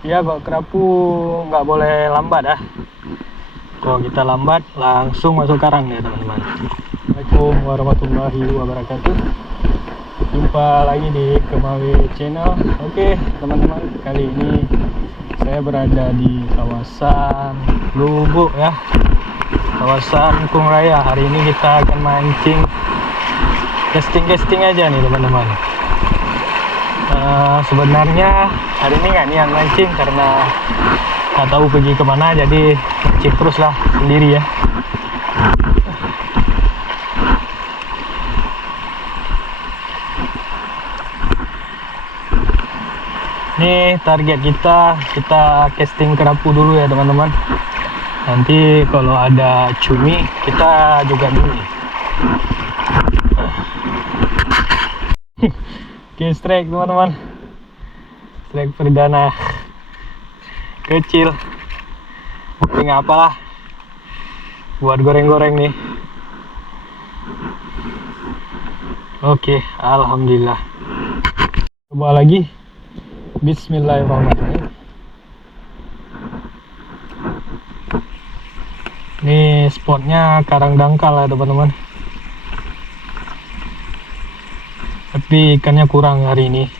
Ya, kok kerapu nggak boleh lambat ya. Kalau kita lambat langsung masuk karang ya teman-teman. Assalamualaikum warahmatullahi wabarakatuh. Jumpa lagi di Kemawi Channel. Oke teman-teman, kali ini saya berada di kawasan Lubuk ya, kawasan Kung Raya. Hari ini kita akan mancing, casting aja nih teman-teman. Sebenarnya hari ini nggak niat mancing karena nggak tahu pergi kemana, jadi mancing terus lah sendiri ya. Ini target kita casting kerapu dulu ya teman-teman. Nanti kalau ada cumi kita juga dulu. Oke, strike teman-teman, strike perdana kecil, tapi nggak apalah buat goreng-goreng nih. Oke, alhamdulillah. Coba lagi. Bismillahirrahmanirrahim. Ini spotnya karang dangkal ya teman-teman, tapi ikannya kurang hari ini.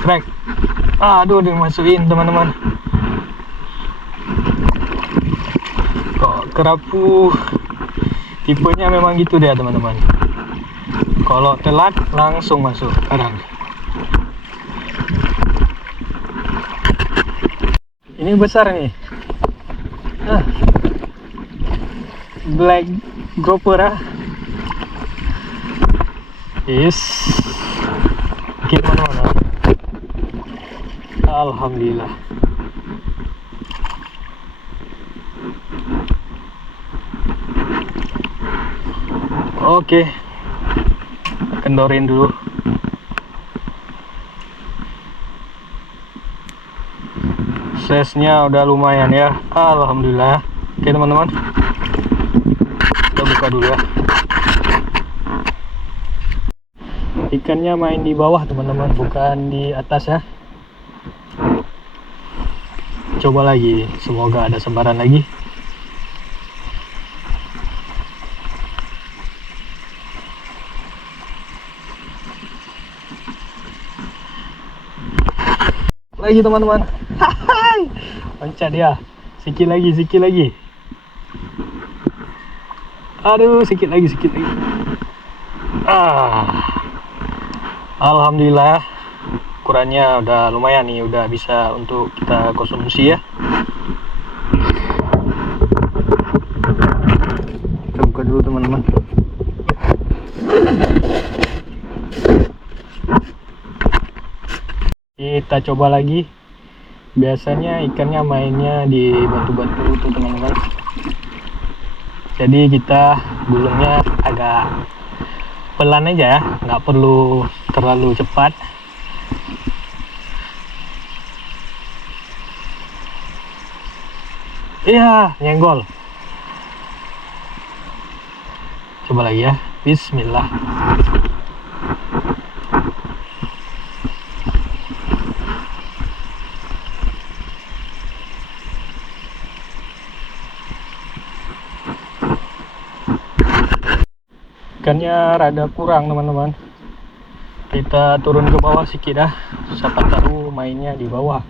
Strike. Aduh, dimasukin teman-teman. Kok kerapu tipenya memang gitu deh teman-teman. Kalau telat langsung masuk karang. Ini besar nih. Black grouper ah. Yes. Gimana? Alhamdulillah. Oke, kendorin dulu. Size-nya udah lumayan ya, alhamdulillah. Oke teman-teman, kita buka dulu ya. Ikannya main di bawah teman-teman, bukan di atas ya. Coba lagi, semoga ada sebaran lagi. Lagi teman-teman. Loncat dia. Sikit lagi. Aduh, sikit lagi. Alhamdulillah, ukurannya udah lumayan nih, udah bisa untuk kita konsumsi ya. Kita buka dulu teman-teman. Kita coba lagi. Biasanya ikannya mainnya di batu-batu tuh teman-teman. Jadi kita gulungnya agak pelan aja ya, nggak perlu terlalu cepat. Iya, nyenggol. Coba lagi ya. Bismillah. Ikannya rada kurang teman-teman. Kita turun ke bawah sedikit dah. Siapa tahu mainnya di bawah.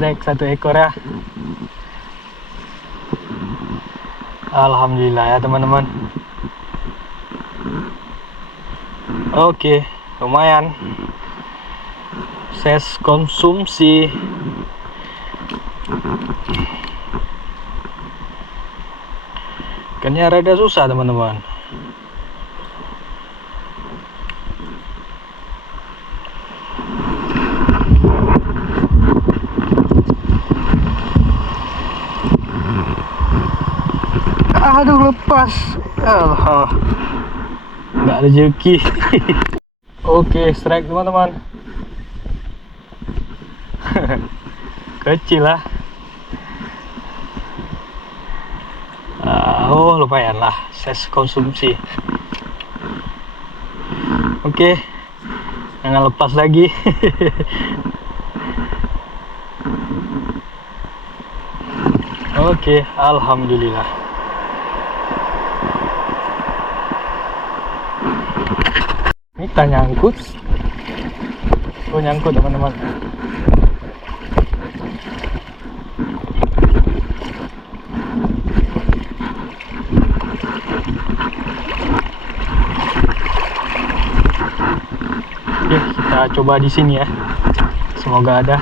Strike 1 ekor ya. Alhamdulillah ya teman-teman. Oke, lumayan. Size konsumsi. Ikannya rada susah teman-teman. lepas. Nggak ada rezeki. Oke, strike teman-teman. Kecil lah. Oh, lumayan lah size konsumsi. Oke, jangan lepas lagi. Oke, alhamdulillah. Ini tak nyangkut. Oh, nyangkut teman-teman. Oke, kita coba di sini ya. Semoga ada.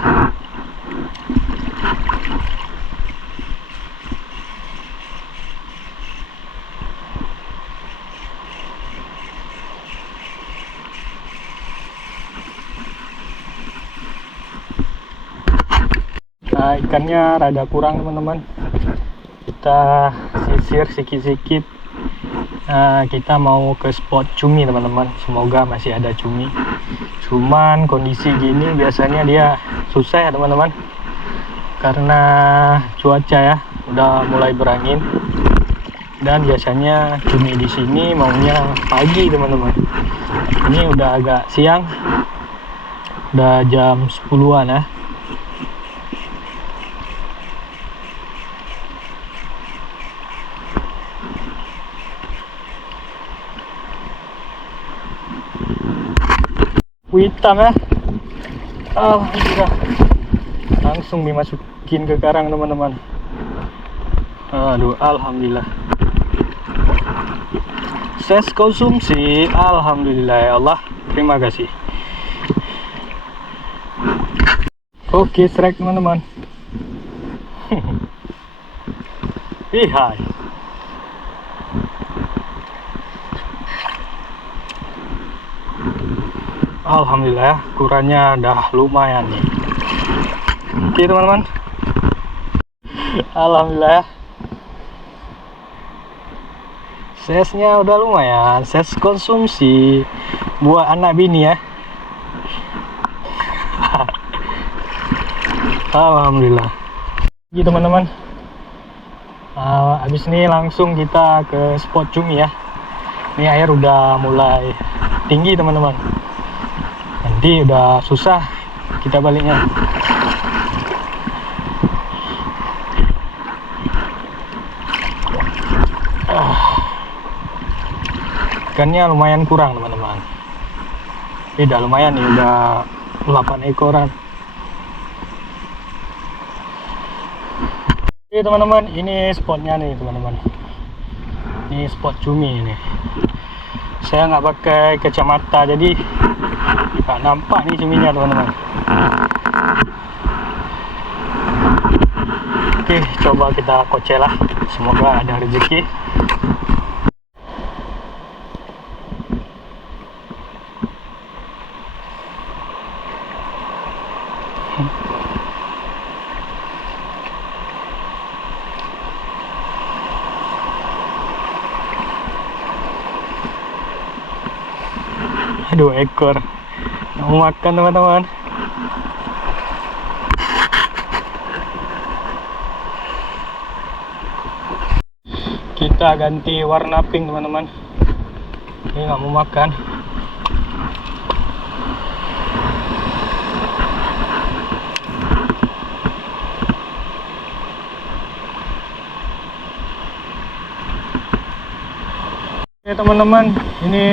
Nah, ikannya rada kurang teman-teman. Kita sisir sikit-sikit. Nah, kita mau ke spot cumi teman-teman. Semoga masih ada cumi. Cuman kondisi gini biasanya dia susah ya teman-teman. Karena cuaca ya udah mulai berangin. Dan biasanya cumi di sini maunya pagi teman-teman. Ini udah agak siang. Udah jam 10-an ya. Hitam ya. Alhamdulillah. Langsung dimasukin ke karang teman-teman. Aduh, alhamdulillah. Ses konsumsi, alhamdulillah ya Allah. Terima kasih. Oke, strike teman-teman. Hai. Alhamdulillah ya, ukurannya udah lumayan nih. Oke teman-teman. Alhamdulillah ya. Size-nya udah lumayan, size konsumsi buat anak bini ya. Alhamdulillah. Jadi teman-teman, habis ini langsung kita ke spot cumi ya. Ini air udah mulai tinggi teman-teman. Nanti udah susah kita baliknya. Ikannya lumayan kurang teman-teman. Tidak lumayan nih, udah 8 ekoran. Oke teman-teman, ini spotnya nih teman-teman. Ini spot cumi ini. Saya nggak pakai kacamata jadi nggak nampak nih cuminya teman-teman. Oke, coba kita kocel lah. Semoga ada rezeki. Aduh, ekor mau makan teman-teman. Kita ganti warna pink teman-teman. Ini nggak mau makan. Oke teman-teman, ini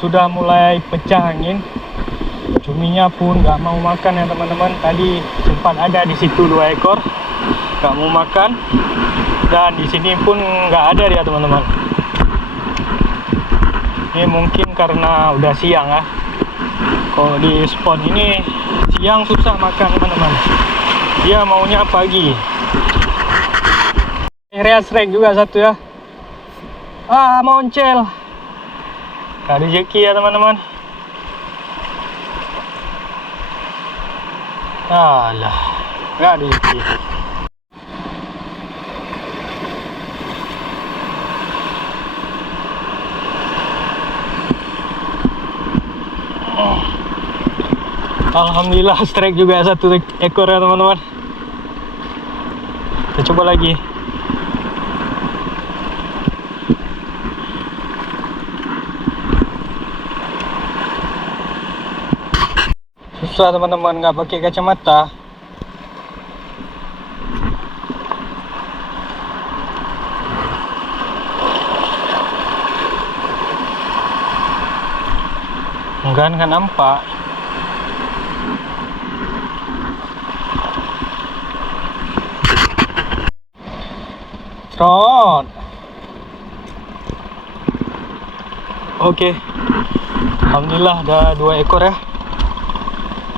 sudah mulai pecah angin. Cuminya pun nggak mau makan ya teman-teman. Tadi sempat ada di situ 2 ekor, nggak mau makan. Dan di sini pun nggak ada dia teman-teman. Ini mungkin karena udah siang ya. Kalau di spot ini siang susah makan teman-teman. Dia maunya pagi. Area strike juga satu ya. Moncel. Gak ada rezeki ya teman-teman. Alah, gak ada rezeki. Alhamdulillah strike juga 1 ekor ya teman-teman. Kita coba lagi. Susah teman-teman nggak pakai kacamata. Enggak nampak. Trot. Oke. Alhamdulillah ada 2 ekor ya.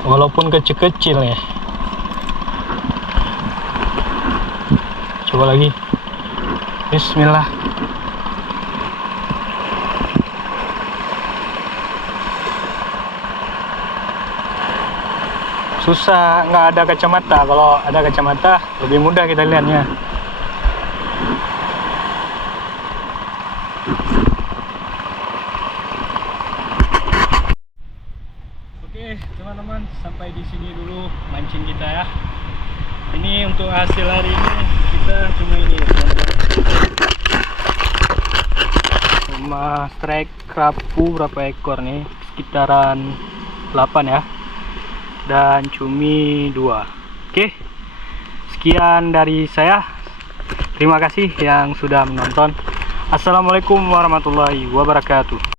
Walaupun kecil-kecil ya. Coba lagi. Bismillah. Susah nggak ada kacamata. Kalau ada kacamata lebih mudah kita lihatnya. Oke teman-teman, sampai di sini dulu mancing kita ya. Ini untuk hasil hari ini kita cuma ini teman-teman. Cuma strike kerapu berapa ekor nih? Sekitaran 8 ya. Dan cumi 2. Oke, sekian dari saya. Terima kasih yang sudah menonton. Assalamualaikum warahmatullahi wabarakatuh.